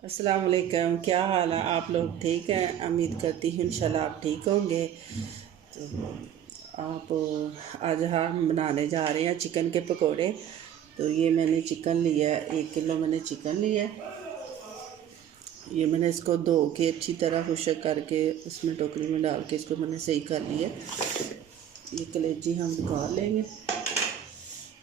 अस्सलाम वालेकुम। क्या हाल है? आप लोग ठीक हैं? उम्मीद करती हूँ इंशाल्लाह आप ठीक होंगे। तो आप आज हम बनाने जा रहे हैं चिकन के पकोड़े। तो ये मैंने चिकन लिया है, 1 किलो मैंने चिकन लिया है। ये मैंने इसको धो के अच्छी तरह खुशक करके उसमें टोकरी में डाल के इसको मैंने सही कर लिया। ये कलेजी हम निकाल लेंगे।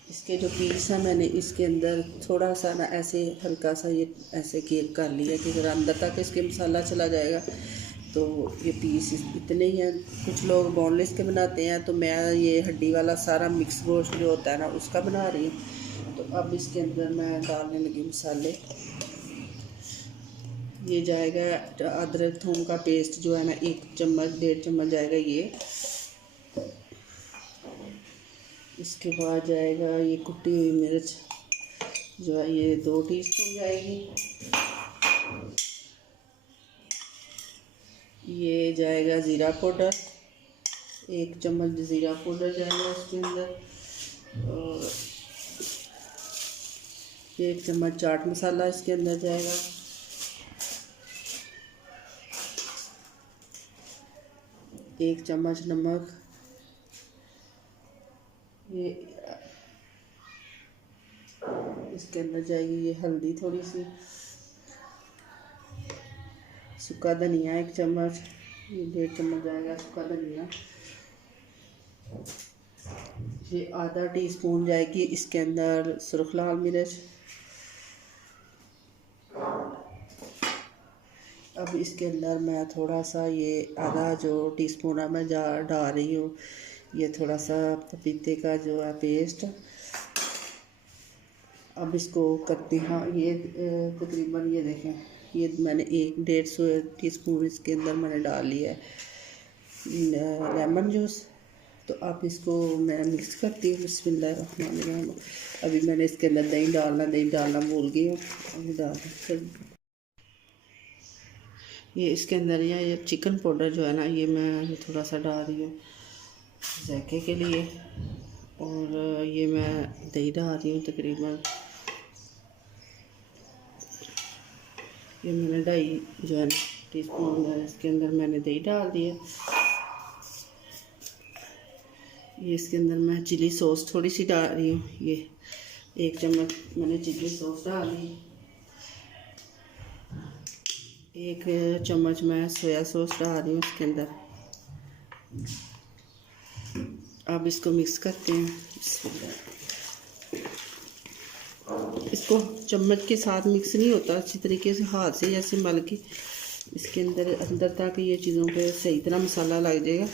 इसके जो पीस है मैंने इसके अंदर थोड़ा सा ना ऐसे हल्का सा ये ऐसे केक कर लिया कि ज़रा अंदर तक इसके मसाला चला जाएगा। तो ये पीस इतने ही हैं। कुछ लोग बोनलेस के बनाते हैं, तो मैं ये हड्डी वाला सारा मिक्स गोश्त जो होता है ना उसका बना रही हूँ। तो अब इसके अंदर मैं डालने लगी मसाले। ये जाएगा अदरक थूम का पेस्ट जो है ना 1 चम्मच 1.5 चम्मच जाएगा ये। इसके बाद जाएगा ये कुटी हुई मिर्च जो है ये 2 टीस्पून जाएगी। ये जाएगा ज़ीरा पाउडर, 1 चम्मच ज़ीरा पाउडर जाएगा इसके अंदर। और 1 चम्मच चाट मसाला इसके अंदर जाएगा। एक चम्मच नमक। ये इसके अंदर जाएगी ये हल्दी थोड़ी सी। सूखा धनिया 1 चम्मच, ये 1.5 चम्मच जाएगा सूखा धनिया। ये आधा टीस्पून जाएगी इसके अंदर सुर्ख लाल मिर्च। अब इसके अंदर मैं थोड़ा सा ये आधा जो टीस्पून है मैं डाल रही हूँ ये थोड़ा सा पपीते का जो है पेस्ट। अब इसको करते हैं ये तकरीबन ये देखें ये मैंने 1-1.5 टीस्पून इसके अंदर मैंने डाल लिया है लेमन जूस। तो अब इसको मैं मिक्स करती हूँ। बिस्मिल्लाहिर्रहमानिर्रहीम। अभी मैंने इसके अंदर दही डालना भूल गई हूँ। अभी डाल ये इसके अंदर ये चिकन पाउडर जो है ना ये मैं थोड़ा सा डाल रही हूँ जायके के लिए। और ये मैं दही डाल रही हूँ तकरीबन ये मैंने 2.5 जो है ना टीस्पून इसके अंदर मैंने दही डाल दिया। ये इसके अंदर मैं चिली सॉस थोड़ी सी डाल रही हूँ। ये 1 चम्मच मैंने चिली सॉस डाल दी। 1 चम्मच मैं सोया सॉस डाल रही हूँ इसके अंदर। अब इसको मिक्स करते हैं। इसको चम्मच के साथ मिक्स नहीं होता, अच्छी तरीके से हाथ से जैसे मल के इसके अंदर तक ये चीज़ों पे सही तरह मसाला लग जाएगा।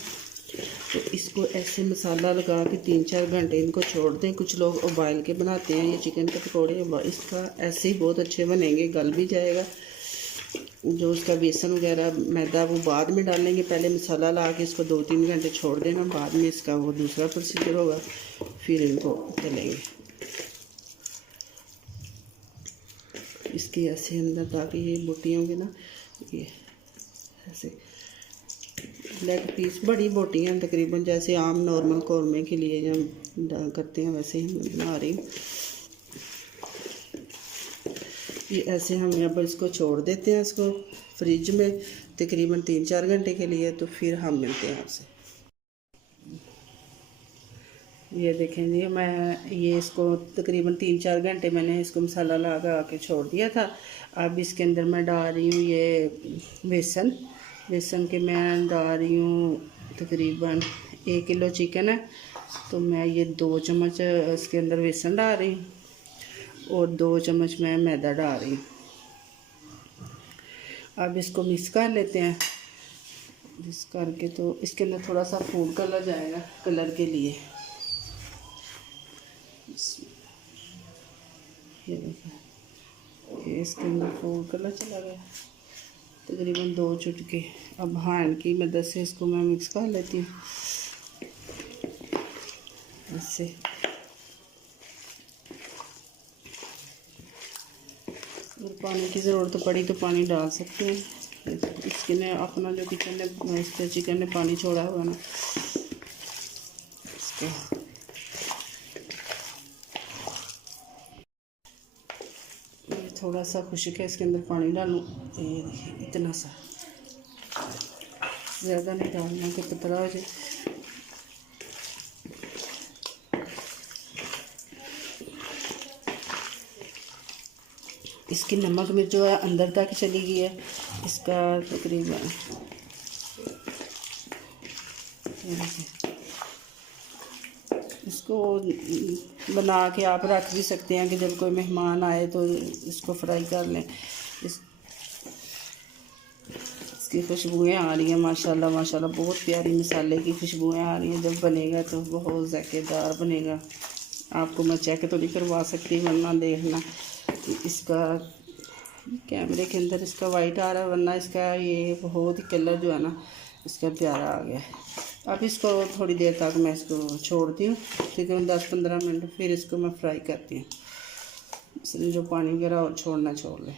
तो इसको ऐसे मसाला लगा के 3-4 घंटे इनको छोड़ दें। कुछ लोग उबाल के बनाते हैं ये चिकन के पकौड़े, इसका ऐसे ही बहुत अच्छे बनेंगे, गल भी जाएगा। जो उसका बेसन वगैरह मैदा वो बाद में डालेंगे, पहले मसाला ला के इसको 2-3 घंटे छोड़ देना, बाद में इसका वो दूसरा प्रोसीजर होगा, फिर इनको तलेंगे। इसके ऐसे अंदर ताकि ये बोटी होंगे ना ये ऐसे लेग पीस बड़ी बोटी हैं तकरीबन जैसे आम नॉर्मल कौरमे के लिए हम करते हैं वैसे ही मैं बना रही हूँ। ये ऐसे हम अब इसको छोड़ देते हैं इसको फ्रिज में तकरीबन 3-4 घंटे के लिए। तो फिर हम मिलते हैं आपसे। ये देखें जी मैं ये इसको तकरीबन 3-4 घंटे मैंने इसको मसाला लगा के छोड़ दिया था। अब इसके अंदर मैं डाल रही हूँ ये बेसन के मैं डाल रही हूँ तकरीबन 1 किलो चिकन है तो मैं ये 2 चम्मच इसके अंदर बेसन डाल रही हूँ और 2 चम्मच मैं मैदा डाल रही हूँ। अब इसको मिक्स कर लेते हैं। मिक्स करके तो इसके अंदर थोड़ा सा फूड कलर जाएगा कलर के लिए। ये देखिए ये इसके अंदर फूड कलर चला गया तकरीबन 2 चुटकी। अब हैंड की मदद से इसको मैं मिक्स कर लेती हूँ ऐसे। अगर पानी की ज़रूरत पड़ी तो पानी डाल सकते हैं। इसके ने अपना जो इसके चिकन ने पानी छोड़ा हुआ ना इसको थोड़ा सा खुश्क है, इसके अंदर पानी डालूँ। ये देखिए इतना सा, ज़्यादा नहीं डालना कि पतला हो जाए। इसकी नमक मिर्च जो है अंदर तक चली गई है। इसका तकरीबन इसको बना के आप रख भी सकते हैं कि जब कोई मेहमान आए तो इसको फ्राई कर लें। इसकी खुशबुएँ आ रही हैं माशाल्लाह माशाल्लाह, बहुत प्यारी मसाले की खुशबुएँ आ रही हैं। जब बनेगा तो बहुत ज़ायकेदार बनेगा। आपको मैं चेक तो नहीं करवा सकती, वरना देखना इसका कैमरे के अंदर इसका वाइट आ रहा है, वरना इसका ये बहुत ही कलर जो है ना इसका प्यारा आ गया है। अब इसको थोड़ी देर तक मैं इसको छोड़ती हूँ, तकरीबन 10-15 मिनट, फिर इसको मैं फ्राई करती हूँ। इसमें जो पानी वगैरह और छोड़ना छोड़ ले।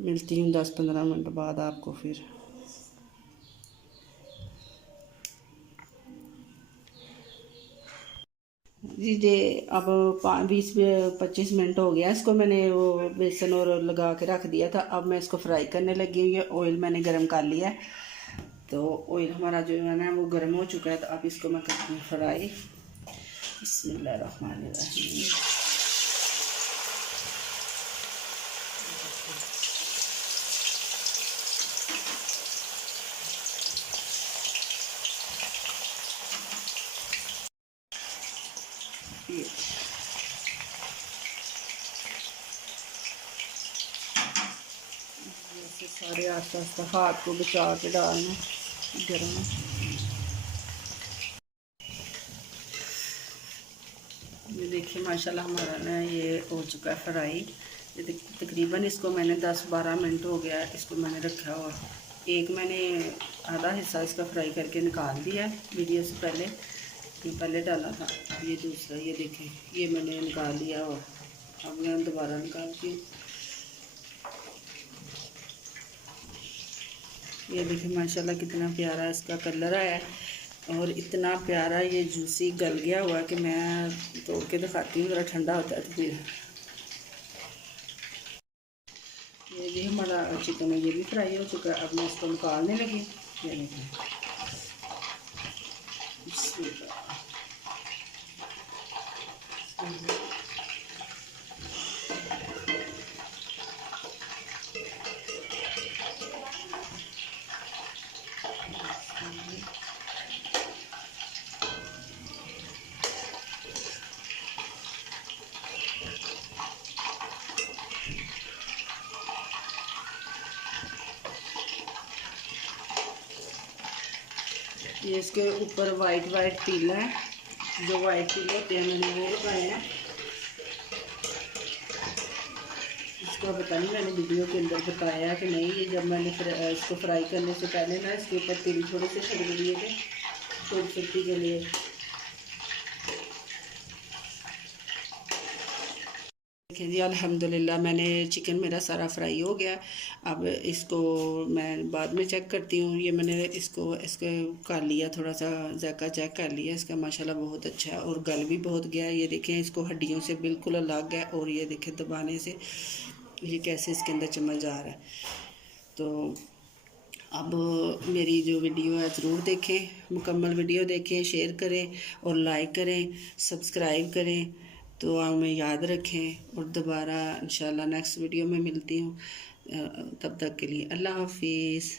मिलती हूँ 10-15 मिनट बाद आपको फिर। जी जी, अब 20-25 मिनट हो गया। इसको मैंने वो बेसन और लगा के रख दिया था। अब मैं इसको फ्राई करने लगी हुई है। ऑयल मैंने गर्म कर लिया है, तो ऑयल हमारा जो है ना वो गर्म हो चुका है। तो अब इसको मैं करती हूँ फ्राई। बिस्मिल्लाहिर्रहमानिर्रहीम। ऐसे सारे आस्ता आस्ता हाथ को बचा के डालना गर्म। ये देखिए माशाल्लाह हमारा ना ये हो चुका है फ्राई। ये तकरीबन इसको मैंने 10-12 मिनट हो गया इसको मैंने रखा हुआ। एक मैंने आधा हिस्सा इसका फ्राई करके निकाल दिया है वीडियो से पहले, ये पहले डाला था। अब ये दूसरा, ये देखें, ये मैंने निकाल दिया और अब मैं दोबारा निकालती हूँ। ये देखिए माशाल्लाह कितना प्यारा इसका कलर आया है और इतना प्यारा ये जूसी गल गया हुआ कि मैं तोड़ के दिखाती हूँ, ज़रा ठंडा होता है तो फिर। ये भी हमारा चिकन है, ये भी फ्राई हो चुका है। अब मैं इसको निकालने लगी। ये देखें, ये इसके ऊपर वाइट वाइट तिल है, जो वाइट तिल होते हैं मैंने वो लगाए हैं। इसको पता नहीं मैंने वीडियो के अंदर बताया कि नहीं। ये जब मैंने इसको फ्राई करने से पहले ना इसके ऊपर तिल थोड़े से छिड़क दिए थे खूबसूरती के लिए। देखिए जी अल्हम्दुलिल्लाह मैंने चिकन मेरा सारा फ्राई हो गया। अब इसको मैं बाद में चेक करती हूँ। ये मैंने इसको कर लिया, थोड़ा सा जायका चेक कर लिया इसका, माशाल्लाह बहुत अच्छा है और गल भी बहुत गया है। ये देखें इसको हड्डियों से बिल्कुल अलग है और ये देखें दबाने से ये कैसे इसके अंदर चम्मच आ रहा है। तो अब मेरी जो वीडियो है ज़रूर देखें, मुकम्मल वीडियो देखें, शेयर करें और लाइक करें, सब्सक्राइब करें, तो आप में याद रखें। और दोबारा इंशाल्लाह नेक्स्ट वीडियो में मिलती हूँ। तब तक के लिए अल्लाह हाफिज़।